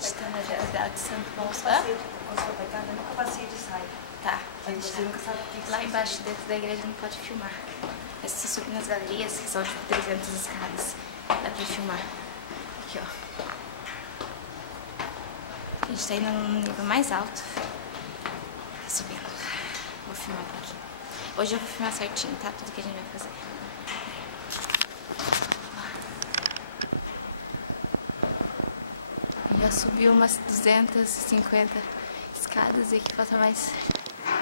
gente tá na Catedral de Santo Ponço. Nunca passei de sair. Tá, Aí você nunca sabe o que lá embaixo dentro da igreja não pode filmar. Mas se subir nas galerias, que são tipo 300 escadas, dá pra filmar. Aqui, ó. A gente tá indo num nível mais alto. Tá subindo. Vou filmar um pouquinho. Hoje eu vou filmar certinho, tá? Tudo que a gente vai fazer. Já subiu umas 250 escadas e aqui falta mais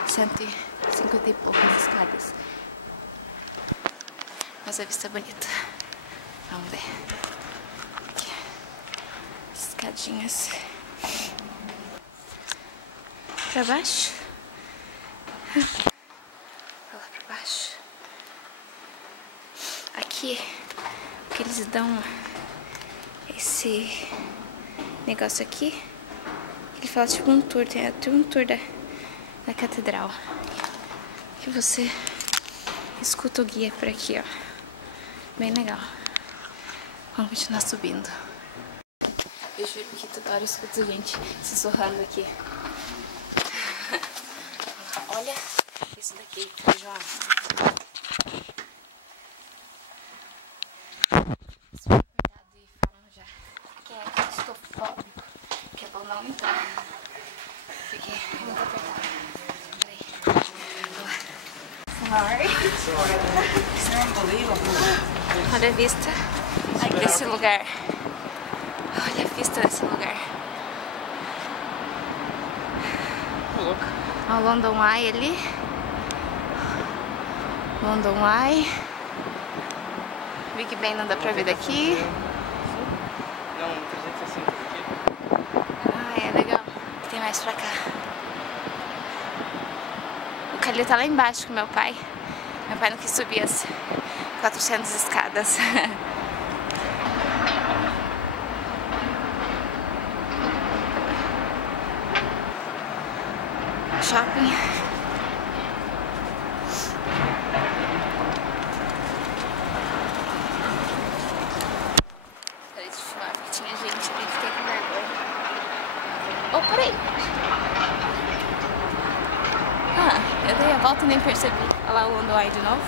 150 e poucas escadas. Mas a vista é bonita. Vamos ver. Aqui. Escadinhas. Pra baixo. Lá pra baixo. Aqui, o que eles dão esse negócio aqui, ele fala tipo um tour, tem até um tour da catedral, que você escuta o guia por aqui, ó, bem legal. Vamos continuar subindo. Eu juro que toda hora eu escuto gente sussurrando aqui. Olha isso daqui, João. Não entrar. Fiquei muito apertada. Peraí. Olha a vista desse lugar. Olha a vista desse lugar. Olha o London Eye ali. London Eye. Big Ben não dá pra ver daqui. Não, 360 aqui. É legal. Tem mais pra cá. O Calil tá lá embaixo com meu pai. Meu pai não quis subir as 400 escadas. Shopping. Parei de filmar porque tinha gente ali, fiquei com vergonha. Oh, peraí. Ah, eu dei a volta e nem percebi. Olha lá o London Eye de novo.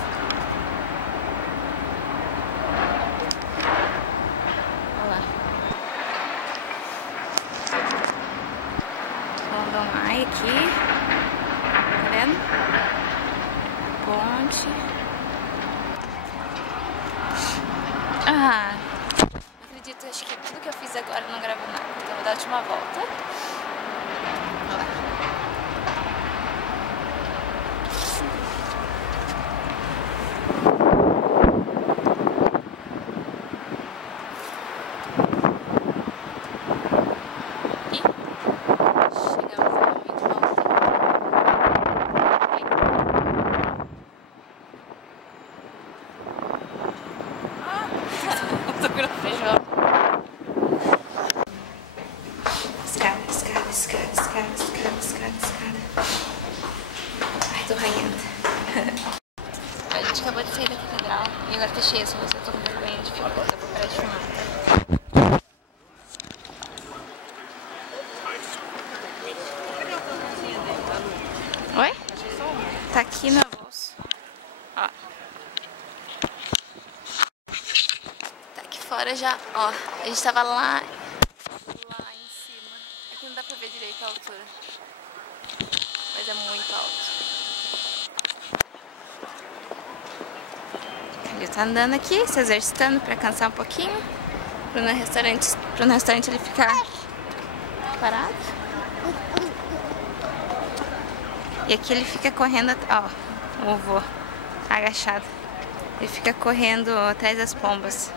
Olha lá. London Eye aqui. Tá vendo? Ponte. Ah, não acredito, acho que tudo que eu fiz agora não gravou nada. Então vou dar a última volta. Olha lá. Ai, tô ranhando. A gente acabou de sair da catedral e agora tá cheia, só você tô com vergonha de filmar, então vou parar de filmar. Oi? Tá aqui no bolso. Ó. Tá aqui fora já, ó. A gente tava lá em cima. Aqui não dá pra ver direito a altura. Mas é muito alto. Ele tá andando aqui, se exercitando pra cansar um pouquinho. Pro no restaurante ele ficar parado. E aqui ele fica correndo, ó, o vô agachado. Ele fica correndo atrás das pombas.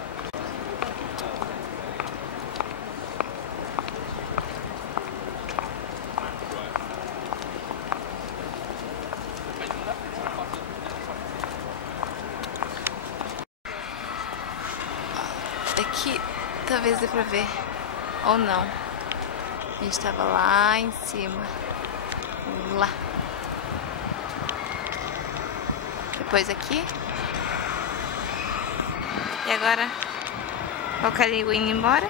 Daqui talvez dê pra ver, ou não. A gente tava lá em cima. Lá. Depois aqui. E agora o Calil indo embora.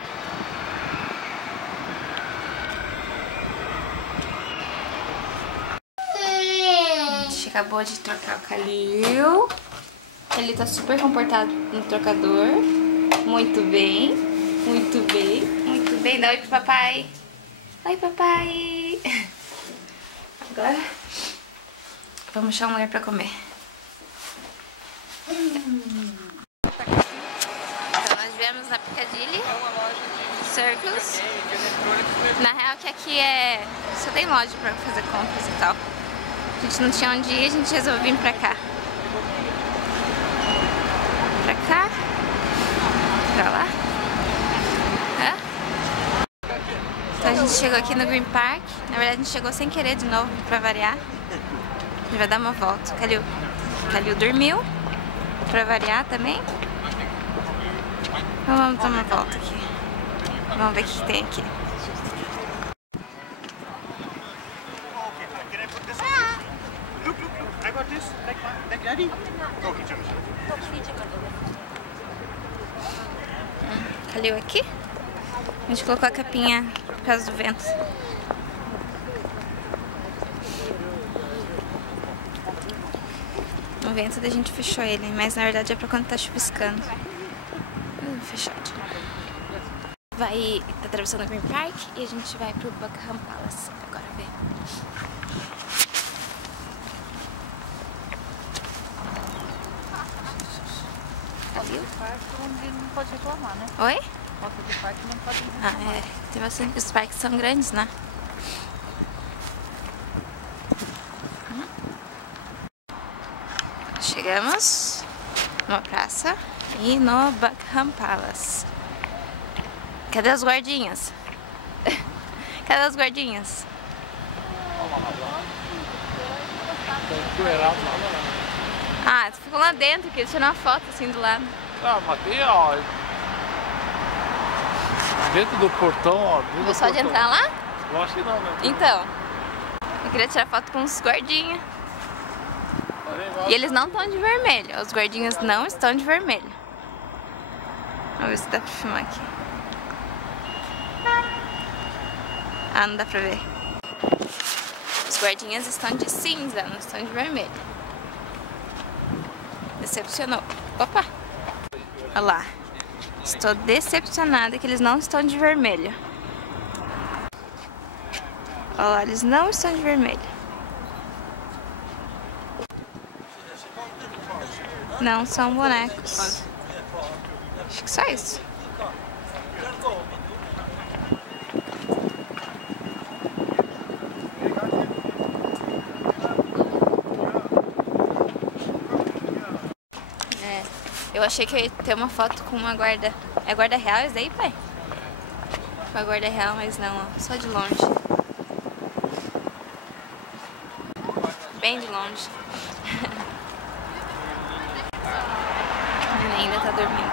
acabou de trocar o Calil. Ele tá super comportado no trocador. Muito bem. Muito bem. Muito bem. Dá oi pro papai. Oi, papai. Agora vamos achar um lugar pra comer. Então nós viemos na Piccadilly Circus. Na real que aqui só tem loja pra fazer compras e tal. A gente não tinha onde ir, a gente resolveu vir pra cá. Pra cá. Pra lá. Então a gente chegou aqui no Green Park. Na verdade a gente chegou sem querer de novo, pra variar. A gente vai dar uma volta. Calil dormiu, pra variar também. Então vamos dar uma volta aqui. Vamos ver o que tem aqui. Calil aqui. A gente colocou a capinha por causa do vento. O vento da gente fechou ele, mas na verdade é pra quando tá chuviscando. Fechado. Tá atravessando o Green Park e a gente vai pro Buckingham Palace agora ver. Ali o parque onde não pode reclamar, né? Oi? Volta do parque não pode reclamar. Ah, é. Tem bastante. Os parques são grandes, né? Chegamos numa praça e no Buckingham Palace. Cadê os guardinhas? Cadê os guardinhas? Ah, tu ficou lá dentro, queria tirar uma foto assim do lado. Ah, mas tem, ó. Dentro do portão, ó. Só de entrar lá? Eu acho que não, né? Então, eu queria tirar foto com os guardinhas. E eles não estão de vermelho. Os guardinhas não estão de vermelho. Vamos ver se dá pra filmar aqui. Ah, não dá pra ver. Os guardinhas estão de cinza, não estão de vermelho. Decepcionou. Opa! Olha lá. Estou decepcionada que eles não estão de vermelho. Olha lá, eles não estão de vermelho. Não são bonecos. Acho que só isso. Eu achei que eu ia ter uma foto com uma guarda. É guarda real isso daí, pai? Com a guarda real, mas não, ó, só de longe. Bem de longe. Ele ainda tá dormindo.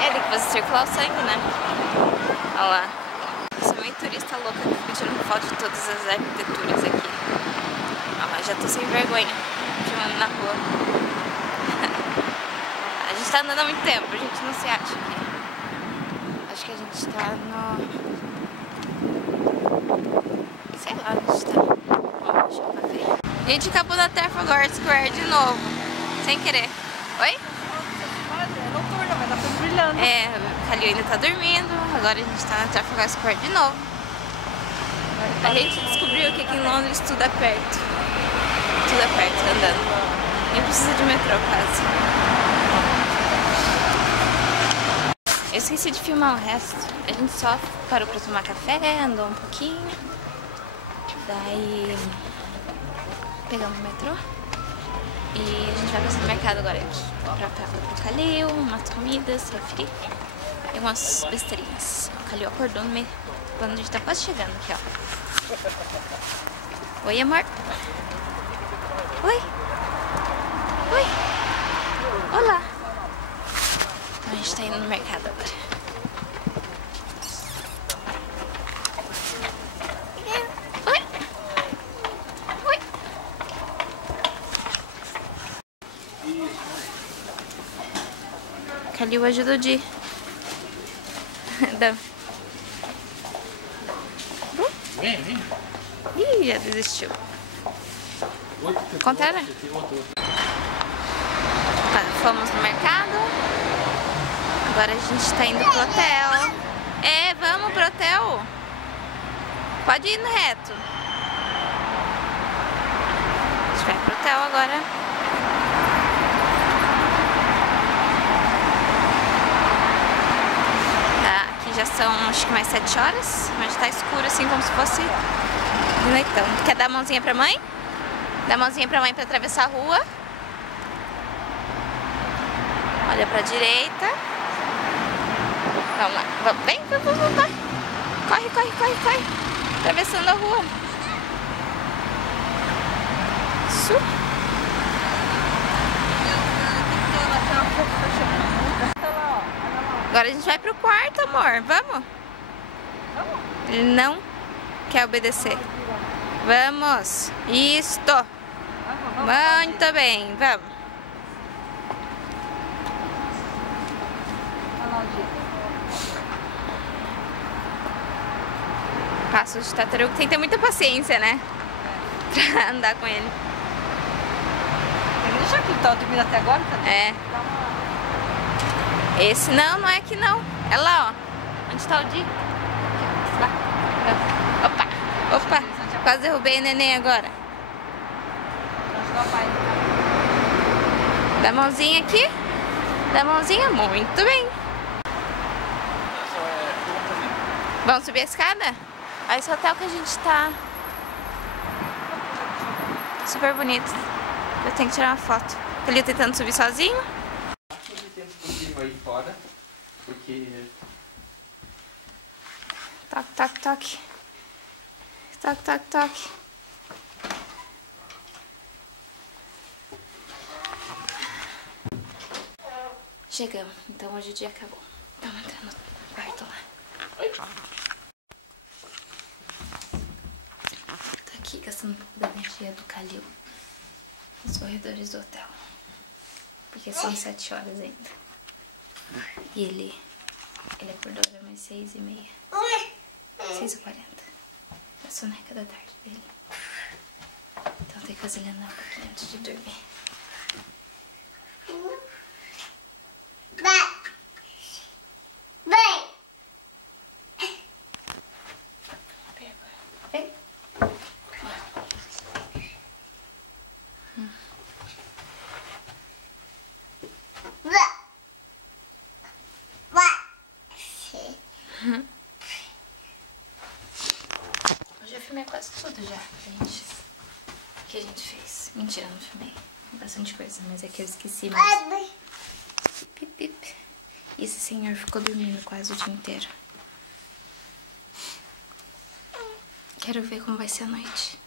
Ele tem que fazer circular o sangue, né? Olha lá. Eu sou meio turista louca que fica tirando foto de todas as arquiteturas aqui. Olha lá, já tô sem vergonha filmando na rua. A gente tá andando há muito tempo, a gente não se acha aqui. Acho que a gente tá no... sei lá onde a gente tá. Ó, deixa eu ver. A gente acabou na Trafalgar Square de novo, sem querer. Oi? É noturno, mas tá tudo brilhando. É, o Calil ainda tá dormindo, agora a gente tá na Trafalgar Square de novo. A gente descobriu que aqui em Londres tudo é perto. Tudo é perto, andando. Nem precisa de metrô quase. Eu esqueci de filmar o resto. A gente só parou pra tomar café, andou um pouquinho. Daí pegamos o metrô. E a gente vai pro supermercado agora aqui. Comprar pro Calil, umas comidas, refri e umas besteirinhas. O Calil acordou no meio. Quando a gente tá quase chegando aqui, ó. Oi, amor. Oi. Oi. Olá. A gente tá indo no mercado agora. Oi. Oi. Calil ajuda o Di. Vem, vem. Ih, já desistiu. Contrário? Tá, fomos no mercado. Agora a gente tá indo pro hotel. É, vamos pro hotel. Pode ir reto. A gente vai pro hotel agora. Tá, aqui já são acho que mais 7 horas. Mas tá escuro assim como se fosse de noitão. Quer dar a mãozinha pra mãe? Dá a mãozinha pra mãe pra atravessar a rua. Olha pra direita. Vamos lá. Vamos. Vem, vai. Corre, corre, corre, corre. Atravessando a rua. Isso. Agora a gente vai pro quarto, amor. Vamos? Ele não quer obedecer. Vamos. Isto. Muito bem. Vamos. Passos de tartaruga, tem que ter muita paciência, né? Pra andar com ele. Ele já que tá dormindo até agora, tá? É. Esse não é aqui não. É lá, ó. Onde tá o Di? Lá. Opa, opa. Quase derrubei o neném agora. Dá a mãozinha aqui. Dá a mãozinha, muito bem. Vamos subir a escada? Olha esse hotel que a gente tá. Super bonito. Eu tenho que tirar uma foto. Ele tentando subir sozinho. Fazer tempo possível aí fora, porque Toque, toque, toque. Toque, toque, toque. Chegamos. Então hoje o dia acabou. Vamos entrar no quarto lá. Tô aqui gastando um pouco da energia do Calil nos corredores do hotel. Porque são 7 horas ainda. E ele acordou, era mais 6h30. 6h40. É a soneca da tarde dele. Então tem que fazer ele andar um pouquinho antes de dormir. Vem. Hoje eu filmei quase tudo já, gente. O que a gente fez? Mentira, não filmei. Bastante coisa, mas é que eu esqueci mesmo. Pip, pip. E esse senhor ficou dormindo quase o dia inteiro. Quero ver como vai ser a noite.